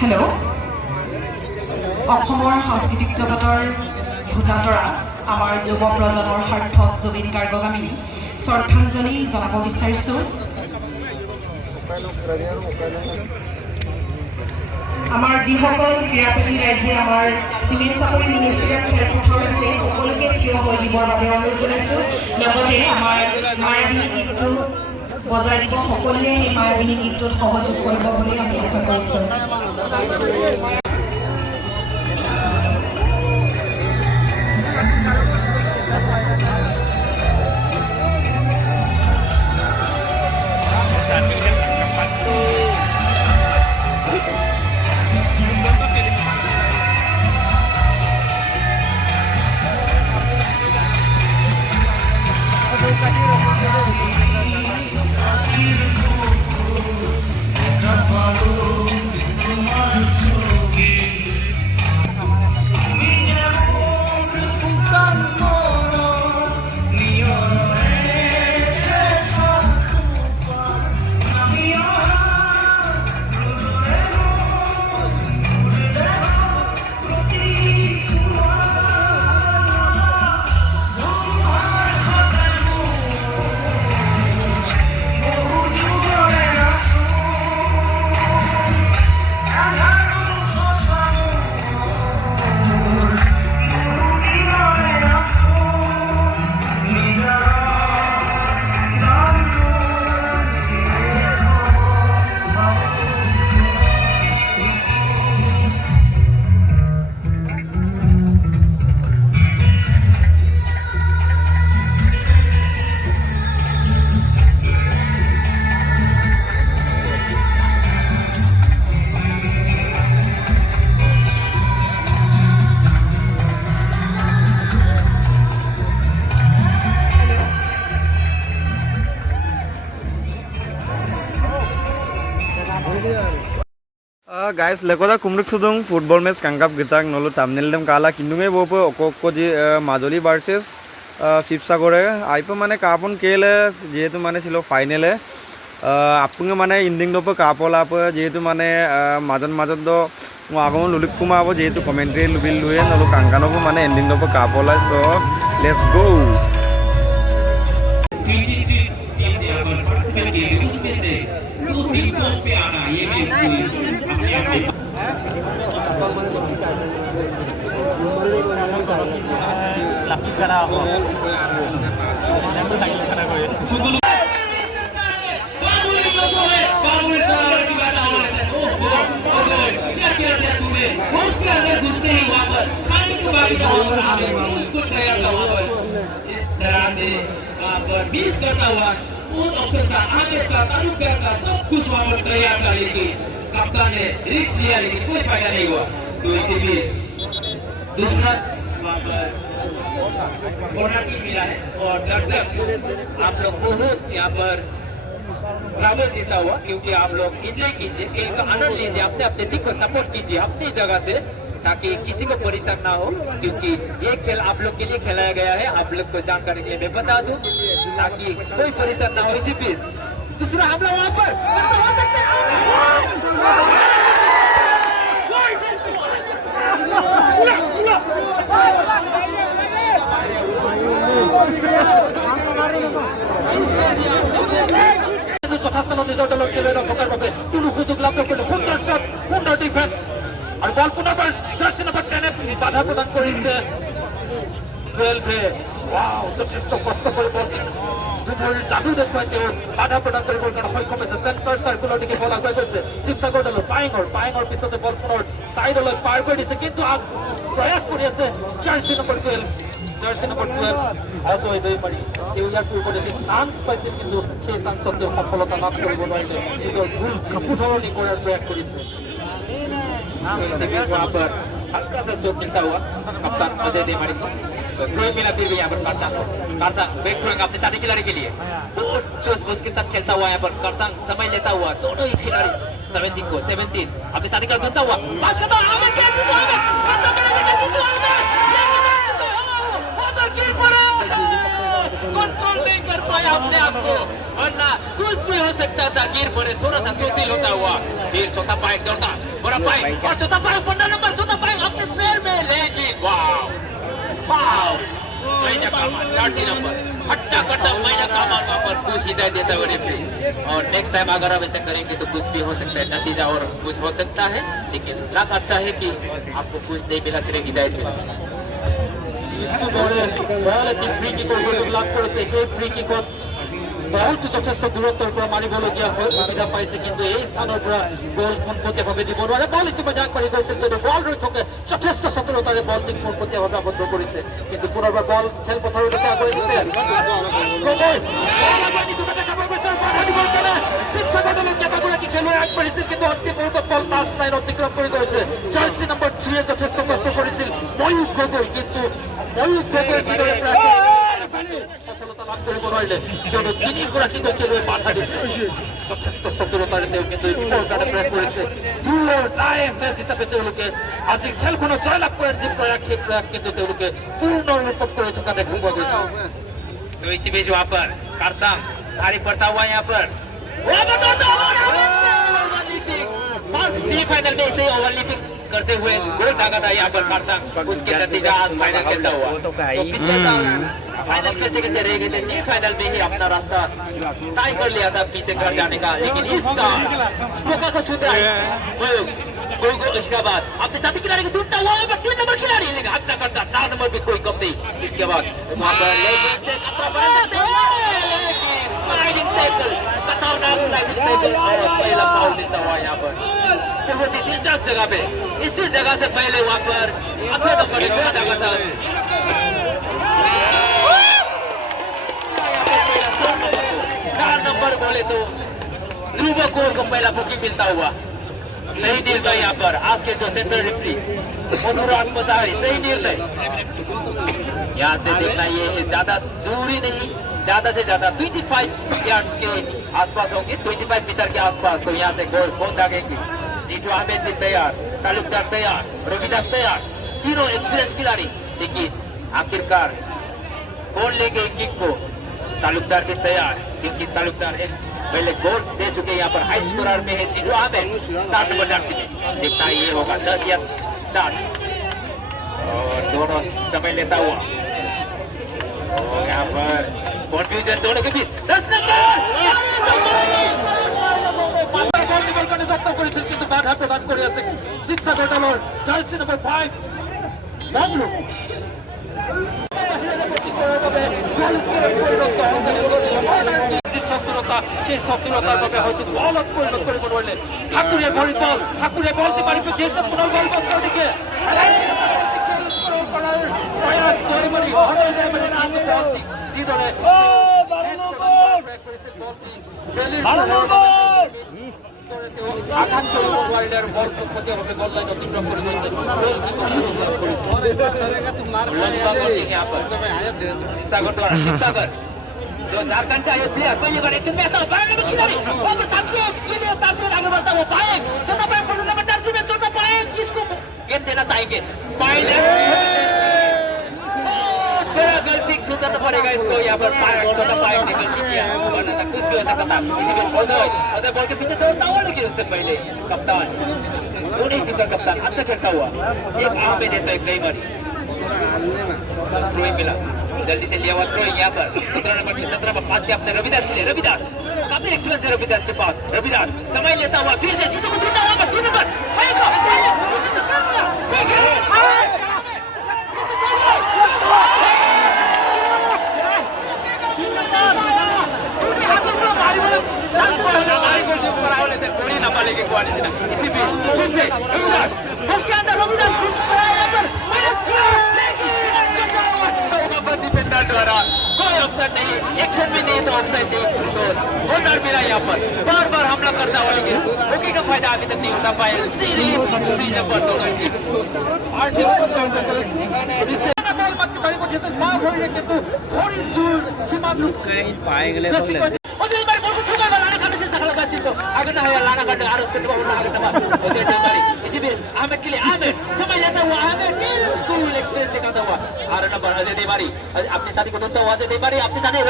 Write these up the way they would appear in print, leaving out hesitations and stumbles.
Hello', অসমৰ সাংস্কৃতিক জগতৰ ভূতাতৰা আমাৰ যুৱ প্ৰজন্মৰ সাৰ্থক জুবিন গাৰ্গক আমি শ্ৰদ্ধাঞ্জলি জনাব বিচাৰিছোঁ। আমাৰ যিসকল ক্ৰীড়াপ্ৰেমী ৰাইজে আমাৰ চিমেণ্ট চাপৰি মিনি ষ্টেডিয়াম খেলপথাৰ আছে সকলোকে থিয় হৈ দিবৰ বাবে অনুৰোধ জনাইছোঁ। লগতে আমাৰ মায়াবিনী গীতটো বজাই দিব সকলোৱে এই মায়াবিনী গীতটোত সহযোগ কৰিব বুলি আমি আশা কৰিছোঁ। Guys, lekoda kumruk sudung football match kangkap gitak nolu thumbnail dem kala kindunge bopo okko ji Majoli versus Sibsagore aipa mane kapon kele jehetu mane silo final e apunge mane ending dopo kapola apa jehetu mane majon do mo agomon lulik kuma abo jehetu commentary lubil luye nolu kangkano po mane ending dopo kapola so let's go 23 teams यहाँ पर participate किए थे उसमें से 2 team top पे आना ये भी कोई अपने आप में लकी करा हो बाबुल सर की बात हो रहा है ओहो क्या किया था तूने होस्ट के अंदर घुसते ही वहां पर खाने की बात वहां पर हमें बिल्कुल तैयार था वहां पर इस तरह से वहां पर मिस करता हुआ उस ऑप्शन का आगे का तारुकर का सब कुछ वहां पर तैयार था लेकिन कप्तान ने रिस्क लिया लेकिन कुछ फायदा नहीं हुआ 2-20 दूसरा वहां पर बोनटी मिला है और दर्शक आप लोग बहुत यहाँ पर बराबर जीता हुआ क्योंकि आप लोग एंजॉय कीजिए खेल का आनंद लीजिए अपने अपने टीम को सपोर्ट कीजिए अपनी जगह से ताकि किसी को परेशान ना हो क्योंकि ये खेल आप लोग के लिए खेलाया गया है आप लोग को जानकारी के लिए मैं बता दूं ताकि कोई परेशान ना हो इसी बीच दूसरा हम लोग वहां पर নিজৰ দলৰ খেলুৱৈ ৰক্ষকৰ বাবে কোনো সুযোগ লাভ নকৰিলে সুন্দৰ শ্বট সুন্দৰ ডিফেন্স আৰু বল পুনৰবাৰ জাৰ্চি নম্বৰ 10 বাধা প্ৰদান কৰিছে 12 ওয়াও যথেষ্ট কষ্ট কৰি বল দুধৰ জাদু দেখুৱাই তেওঁ বাধা প্ৰদান কৰিবৰ কাৰণে সক্ষম হৈছে চেণ্টাৰ চাৰ্কুলৰ দিকে বল আগুৱাই গৈছে শিৱসাগৰ দলৰ পায়ঙৰ পিছতে বল পুনৰ সাইডলৈ পাৰ কৰি দিছে কিন্তু প্ৰয়াস কৰি আছে জাৰ্চি নম্বৰ 12 also এই দুই পাৰি তেওঁ ইয়াৰ পূৰ্বতে চান্স পাইছিল কিন্তু সেই চান্সত তেওঁ সফলতা লাভ কৰিব নোৱাৰিলে নিজৰ ভুল শুধৰণি কৰাৰ প্ৰয়াস কৰিছে वहाँ पर हल्का सा शॉट मिलता हुआ कप्तान अजय देमाड़ी को तो थ्रोइंग मिला फिर भी यहाँ पर कारसांग बैक थ्रोइंग अपने साथी खिलाड़ी के लिए बहुत जोश जोश के साथ खेलता हुआ यहाँ पर कारसांग समय लेता हुआ दोनों ही खिलाड़ी 17 को 17 अपने साथी खिलाड़ी ढूंढता हुआ पास करता हुआ कंट्रोल नहीं कर पाया अपने आप को, वरना कुछ भी हो सकता था। गिर पड़े, थोड़ा सा सुस्ती होता हुआ, फिर चौथा पाइक दौड़ता, बड़ा पाइक और चौथा पाइक, 15 नंबर चौथा पाइक अपने पैर में लेकिन वाव मैंने कहा 30 नंबर हट्टा कट्टा मैंने कहा वहाँ पर कुछ हिदायत देता हुआ रेफरी। और नेक्स्ट टाइम अगर आप ऐसे करेंगे तो कुछ भी हो सकता है, नतीजा और कुछ हो सकता है, लेकिन लक अच्छा है कि आपको कुछ नहीं मिला, सिर्फ हिदायत मिला। फ्री किक लाभ करेছে फ्री किक बहुत যথেষ্ট দূরত্বৰ পৰা মাৰিবলগীয়া সুবিধা পাইছে, কিন্তু এই স্থানৰ পৰা গোল পোনপটীয়াভাৱে দিব নোৱাৰে। বল ইতিমধ্যে আগবাঢ়ি গৈছে যদিও বল ৰক্ষকে যথেষ্ট চতুৰতাৰে বল পোনপটীয়াভাৱে আবদ্ধ কৰিছে, কিন্তু পুনৰবাৰ বল খেলপথাৰলৈকে আগুৱাই দিছে। খেলুৱৈ আগবাঢ়িছিল, কিন্তু অতি মুহূৰ্তত বল টাচ লাইন অতিক্ৰম কৰি গৈছে। জাৰ্চি নম্বৰ 3 যথেষ্ট কষ্ট কৰিছিল ময়ূক গগৈ, কিন্তু ময়ূক গগৈ যিদৰে সফলতা লাভ কৰিব নোৱাৰিলে, কিয়নো তিনিগৰাকীকৈ খেলুৱৈ বাধা দিছে। যথেষ্ট চতুৰতাৰে তেওঁ কিন্তু কাৰণে প্ৰয়াস কৰিছে। মেচ হিচাপে তেওঁলোকে আজি খেলখনত জয়লাভ কৰাৰ যি প্ৰয়াস, সেই প্ৰয়াস কিন্তু তেওঁলোকে পূৰ্ণ ৰূপত কৰি থকা দেখা পোৱা গৈছে। तो इसी बीच वहाँ पर कारसांग भारी पड़ता हुआ यहाँ पर सेमीफाइनल में इसे ओवरलिपिंग करते हुए गोल दागा था यहाँ पर कारसांग, उसके नतीजा आज फाइनल खेलता हुआ। तो पिछले साल फाइनल खेलते खेलते रह गए थे, सेमीफाइनल में ही अपना रास्ता तय कर लिया था पीछे घर जाने का, लेकिन इस साल मौका को सुधरा इसके बाद अपने साथी खिलाड़ी को दूसरा हुआ 3 नंबर खिलाड़ी, लेकिन हत्या करता 4 नंबर भी कोई कम नहीं। इसके बाद स्लाइडिंग टैकल, खतरनाक स्लाइडिंग टैकल और पहला फाउल देता हुआ यहाँ पर बहुत ही दिलचस्प जगह पे। इसी जगह से पहले वहाँ पर अगले नंबर जगह था 4 नंबर बोले तो ध्रुव कोर को पहला बुकिंग मिलता हुआ। सही निर्णय यहाँ पर आज के जो सेंट्रल रेफरी अनुराग मसारी, सही निर्णय। यहाँ से देखना ये ज्यादा दूरी नहीं, ज्यादा से ज्यादा 25 यार्ड के आसपास होंगे, 25 मीटर के आसपास। तो यहाँ से गोल बहुत दागेंगे। जीतू अहमद भी तैयार, तालुकदार तैयार, रविदास तैयार, तीनों एक्सपीरियंस खिलाड़ी। लेकिन आखिरकार कौन लेंगे किक को? तालुकदार भी तैयार, क्योंकि तालुकदार पहले गोल दे चुके। यहाँ पर हाई स्कोरर में है जीतू अहमद 7 नंबर जर्सी में। देखना ये होगा 10 या 7 और दोनों समय लेता हुआ। और यहाँ पर कॉन्फ्यूजन दोनों के बीच 10 नंबर কিন্তু বাধা প্রদান করে আছে শিক্ষা ঘটানোর জার্সি নম্বর 5 বাবলু। সেই সক্রিয়তার ভাবে হয়তো বলত পরিণত করে বললে ঠাকুরের ভরি বল, ঠাকুরের বলতে পারি তো যে পুনর বল বক্সের দিকে আঘাত করে মোবাইলের বল প্রতি হবে বল লাইন অতিক্রম করে গেছে। जो झारखंड से आए प्लेयर पहली बार एक्शन में आता है, बाहर नंबर खिलाड़ी और ताकिए के लिए ताकिए आगे बढ़ता वो पाएंग छोटा पाएंग पर नंबर 10 में छोटा पाएंग इसको गेंद देना चाहेंगे। पाएंग बड़ा गलती सुधरना पड़ेगा इसको। यहाँ पर पाएंग छोटा पाएंग ने गलती किया, वरना तो कुछ भी हो सकता था। इसी बीच उधर बॉल के पीछे दौड़ता हुआ, लेकिन उससे पहले कप्तान धोनी टीम का कप्तान अच्छा खेलता हुआ एक आम में देता है कई बार थ्रो मिला, जल्दी से लिया हुआ थ्रो यहाँ पर 17 नंबर 5 के अपने रविदास मिले। रविदास काफी एक्सपीरियंस है रविदास के पास। रविदास समय लेता हुआ फिर से जीतू को दूसरा हुआ 3 नंबर इसी बीच फिर से रविदास उसके अंदर रविदास डिफेंडर द्वारा कोई ऑफसाइड नहीं, एक्शन भी नहीं तो ऑफसाइड नहीं। गोलदार मिला यहाँ पर बार बार हमला करता हुआ, लेकिन हॉकी का फायदा अभी तक नहीं उठा पाए। सीरीज नंबर 2 কিন্তু ধরি জোর সীমান্ত পায়েগলে आगे ना है लाना काटे आर सेट बाबू आगे टपा ओके डमारी। इसी बीच अहमद के लिए अहमद समय लेता हुआ अहमद बिल्कुल एक्सपीरियंस दिखाता हुआ आर नंबर अजय देवारी अपने साथी को धोता हुआ अजय देवारी अपने साथी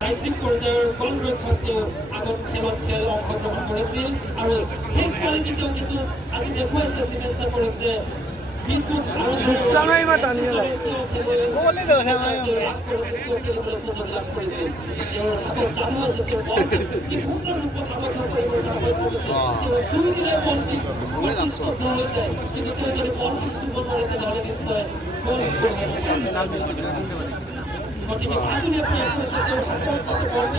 ৰাজ্যিক পৰ্যায়ৰ গ'লৰক্ষক তেওঁ আগত খেলত অংশগ্ৰহণ কৰিছিল আৰু সেই কোৱালিটি তেওঁ কিন্তু আজি দেখুৱাইছে চিমেণ্ট চাপৰিত যে বিদ্যুৎ আৰু তেওঁৰ হাতত যাদু আছে তেওঁ বল কি সুন্দৰ ৰূপত আবদ্ধ কৰিবৰ কাৰণে সক্ষম হৈছে তেওঁ চুই দিলে বলটি স্তব্ধ হৈ যায় কিন্তু তেওঁ যদি বলটি চুব নোৱাৰে তেনেহ'লে নিশ্চয় গ'ল স্ক'ৰ গতিকে মাজুলীয়ে প্ৰয়োগ কৰিছে তেওঁৰ হাতত যাতে বলটি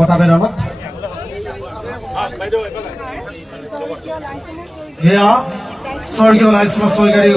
বটাবেদনত এয়া স্বৰ্গীয় লাইছমা চৈকাৰী